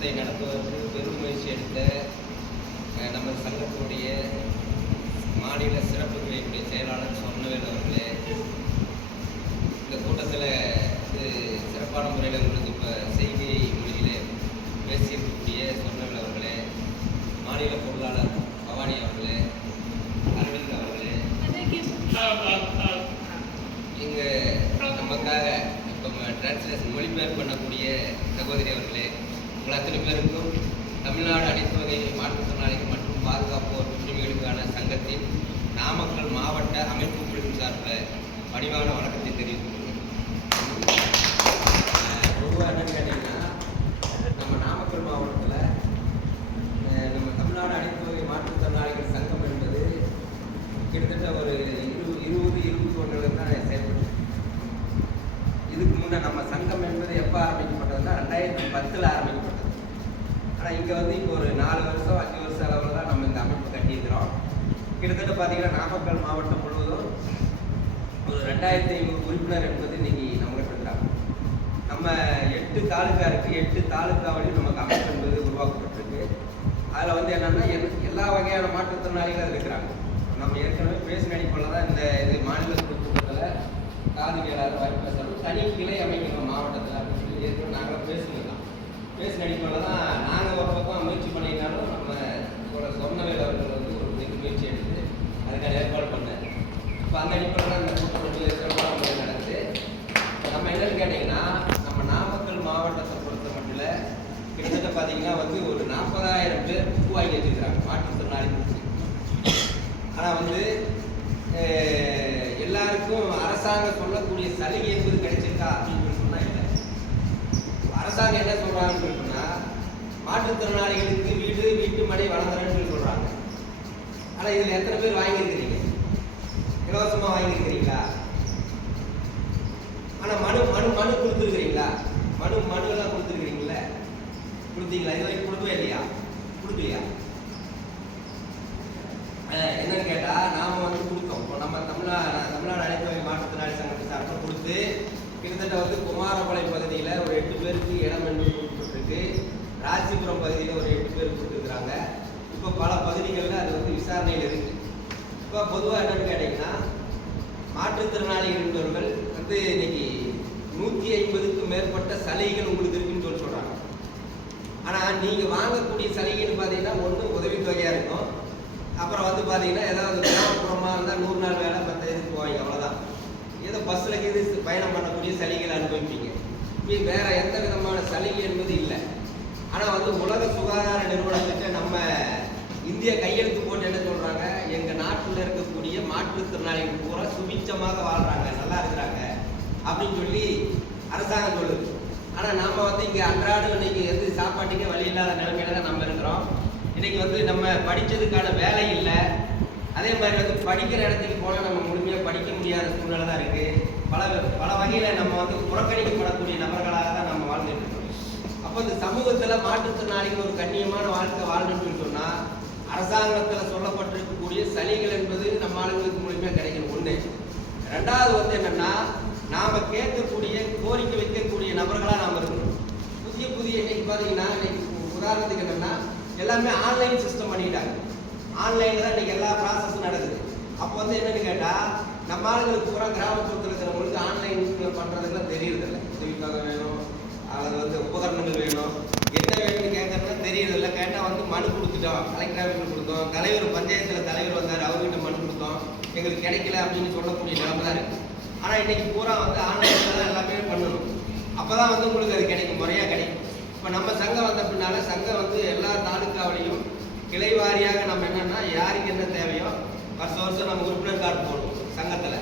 கூட்டத்தை நடத்துவதற்கு பெரும் முயற்சி எடுத்த நமது சங்கத்தினுடைய மாநில சிறப்பு துறையுடைய செயலாளர் சொன்னவேல் அவர்களே, இந்த கூட்டத்தில் சிறப்பான முறையில் உங்களுக்கு இப்போ செய்தி மொழியிலே பேசியிருக்கக்கூடிய சொன்னவேல் அவர்களே, மாநில பொருளாளர் பவானி அவர்களே, அரவிந்த் அவர்களே, இங்கே நமக்காக இப்போ டிரான்ஸ்லேஷன் மொழிபெயர்ப்பு பண்ணக்கூடிய சகோதரி அவர்களே, உங்கள் அத்தனை பேருக்கும் தமிழ்நாடு அனைத்து வகை மாற்றுத்திறனாளிகள் மற்றும் பாதுகாப்போர் உரிமைகளுக்கான சங்கத்தின் நாமக்கல் மாவட்ட அமைப்பு குழுவின் சார்பில் பணிவான வணக்கத்தை தெரிவித்துள்ளேன். பொதுவாக என்னன்னு கேட்டிங்கன்னா, நம்ம நாமக்கல் மாவட்டத்தில் நம்ம தமிழ்நாடு அனைத்து வகை மாற்றுத்திறனாளிகள் சங்கம் என்பது கிட்டத்தட்ட ஒரு 20-21 தான் செயல்படுது. இதுக்கு முன்னே நம்ம சங்கம் என்பது எப்போ ஆரம்பிக்கப்பட்டதுன்னா 2010 ஆரம்பிக்கப்பட்டது. ஆனால் இங்கே இப்போ ஒரு 4 வருஷம் 5 வருஷம் அளவில் தான் நம்ம இந்த அமைப்பு கட்டியிருக்கிறோம். கிட்டத்தட்ட பார்த்தீங்கன்னா நாமக்கல் மாவட்டம் முழுவதும் ஒரு 2500 உறுப்பினர் என்பது இன்னைக்கு நம்மகிட்ட இருக்கிறாங்க. நம்ம 8 தாலுக்கா இருக்குது. 8 தாலுக்காவிலையும் நமக்கு அமைப்பு என்பது உருவாக்கப்பட்டிருக்கு. அதில் என்னென்னா எல்லா வகையான மாற்றுத்திறனாளிகளும் இருக்கிறாங்க. நம்ம ஏற்கனவே பேசின அடிப்படையில் தான் இது மாநில கூட்டத்தில் காது கேளாத வாய்ப்பு பேசுகிறோம். தனி கிளை அமைக்கணும் மாவட்டத்தில் அப்படின்னு சொல்லி ஏற்கனவே நாங்களும் பேசுனதுதான். பேசின அடிப்படையில் தான் நாங்கள் ஒரு பக்கம் முயற்சி பண்ணினாலும் நம்ம சொன்னவேல் அவர்கள் ஒரு முயற்சி எடுத்து அதுக்கான ஏற்பாடு பண்ணார். இப்போ அந்த அடிப்படையில் தான் அந்த கூட்டம் சிறப்பான முறையில் நடக்குது. இப்போ நம்ம என்னன்னு கேட்டிங்கன்னா, நம்ம நாமக்கல் மாவட்டத்தை பொறுத்த மட்டும் கிட்டத்தட்ட பார்த்தீங்கன்னா ஒரு 40,000 பேர் பூ வாங்கி வச்சுருக்கிறாங்க மாற்றுத்திறனாளிகள். ஆனால் எல்லாருக்கும் அரசாங்கம் சொல்லக்கூடிய சலுகை என்பது கிடைச்சிருக்கா அப்படின்னு சொன்னால் இல்லை. அரசாங்கம் என்ன சொல்கிறாங்கன்னு சொன்னால், மாற்றுத்திறனாளிகளுக்கு வீட்டு மனை வழங்குறேன்னு சொல்கிறாங்க. ஆனால் இதில் எத்தனை பேர் வாங்கியிருக்கிறீங்க? இலவசமாக வாங்கியிருக்கிறீங்களா? ஆனால் மனு கொடுத்துருக்கிறீங்களா? மனுவெல்லாம் கொடுத்துருக்கிறீங்களா? கொடுத்தீங்களா? இது வரைக்கும் கொடுக்கவே இல்லையா? கொடுக்கலையா? என்னன்னு கேட்டால், நாம் கொடுத்தோம். இப்போ நம்ம தமிழ்நாடு அனைத்து வகை மாற்றுத்திறனாளி சங்கத்தை சார்பில் கொடுத்து கிட்டத்தட்ட குமாரபாளையம் பகுதியில் ஒரு 8 பேருக்கு இடம் என்பது கொடுத்துருக்கு. ராசிபுரம் பகுதியில் ஒரு 8 பேர் கொடுத்துருக்குறாங்க. இப்போ பல பகுதிகளில் அது விசாரணையில் இருக்குது. இப்போ பொதுவாக என்னன்னு கேட்டிங்கன்னா, மாற்றுத்திறனாளிகள் என்பவர்கள் இன்னைக்கு 150க்கும் மேற்பட்ட சலுகைகள் உங்களுக்கு இருக்குன்னு சொல்கிறாங்க. ஆனால் நீங்கள் வாங்கக்கூடிய சலுகைன்னு பார்த்தீங்கன்னா, ஒன்று உதவித்தொகையாக இருக்கும். அப்புறம் பார்த்தீங்கன்னா, ஏதாவது கிராமப்புறமாக இருந்தால் 100 நாள் வேலை 10 இதுக்கு போவாங்க, அவ்வளோதான். ஏதோ பஸ்ஸில் இது பயணம் பண்ணக்கூடிய சலுகைகள் அனுபவிப்பீங்க. இப்போ வேறு எந்த விதமான சலுகை என்பது இல்லை. ஆனால் உலக சுகாதார நிறுவனத்துக்கு நம்ம இந்திய கையெழுத்து போட்டு என்ன சொல்கிறாங்க, எங்கள் நாட்டில் இருக்கக்கூடிய மாற்றுத்திறனாளிகள் பூரா சுபிச்சமாக வாழ்கிறாங்க, நல்லா இருக்கிறாங்க அப்படின்னு சொல்லி அரசாங்கம் சொல்லுது. ஆனால் நாம் இங்கே அன்றாடம் இன்னைக்கு சாப்பாட்டுக்கே வழி இல்லாத நிலைமையில தான் நம்ம இருக்கிறோம். இன்னைக்கு நம்ம படித்ததுக்கான வேலை இல்லை. அதே மாதிரி படிக்கிற இடத்துக்கு போனால் நம்ம முழுமையாக படிக்க முடியாத சூழ்நிலை தான் இருக்குது. பல வகையில் நம்ம புறக்கணிக்கப்படக்கூடிய நபர்களாக தான் நம்ம வாழ்ந்துட்டு இருக்கோம். அப்போ இந்த சமூகத்தில் மாற்றுத்திறனாளிகள் ஒரு கண்ணியமான வாழ்க்கை வாழணும்னு சொன்னால், அரசாங்கத்தில் சொல்லப்பட்டிருக்கக்கூடிய சலுகைகள் என்பது நம்ம ஆளுங்களுக்கு முழுமையாக கிடைக்கணும். ஒன்று. ரெண்டாவது என்னென்னா, நாம் கேட்கக்கூடிய கோரிக்கை வைக்கக்கூடிய நபர்களாக நாம் இருக்கணும். புதிய இன்னைக்கு பார்த்தீங்கன்னா, இன்னைக்கு உதாரணத்துக்கு என்னென்னா, எல்லாமே ஆன்லைன் சிஸ்டம் பண்ணிட்டாங்க. ஆன்லைனில் தான் இன்றைக்கி எல்லா ப்ராசஸும் நடக்குது. அப்போ என்னென்னு கேட்டால், நம்ம ஆளுங்களுக்கு பூரா கிராமப்புறத்தில் இருக்கிறவங்களுக்கு ஆன்லைன் பண்ணுறதுக்குலாம் தெரியறதில்ல. உதவித்தொகை வேணும், அல்லது உபகரணங்கள் வேணும், என்ன வேணும்னு கேட்கறதுனா தெரியறதில்ல. கேட்டால் மனு கொடுத்துட்டோம், கலெக்டர் ஆஃபீஸில் கொடுத்தோம், தலைவர் பஞ்சாயத்தில் தலைவர் வந்தார், அவர்கிட்ட மனு கொடுத்தோம், எங்களுக்கு கிடைக்கல அப்படின்னு சொல்லக்கூடிய நிலைமை தான் இருக்குது. ஆனால் இன்றைக்கி பூரா ஆன்லைனில் தான் எல்லாமே பண்ணணும். அப்போ தான் உங்களுக்கு அது கிடைக்கும், முறையாக கிடைக்கும். இப்போ நம்ம சங்கம் வந்த பின்னால் சங்கம் எல்லா தாலுக்காவிலையும் கிளை வாரியாக நம்ம என்னென்னா, யாருக்கு என்ன தேவையோ வருஷம் நம்ம உறுப்பினர் கார்டு போடுவோம் சங்கத்தில்.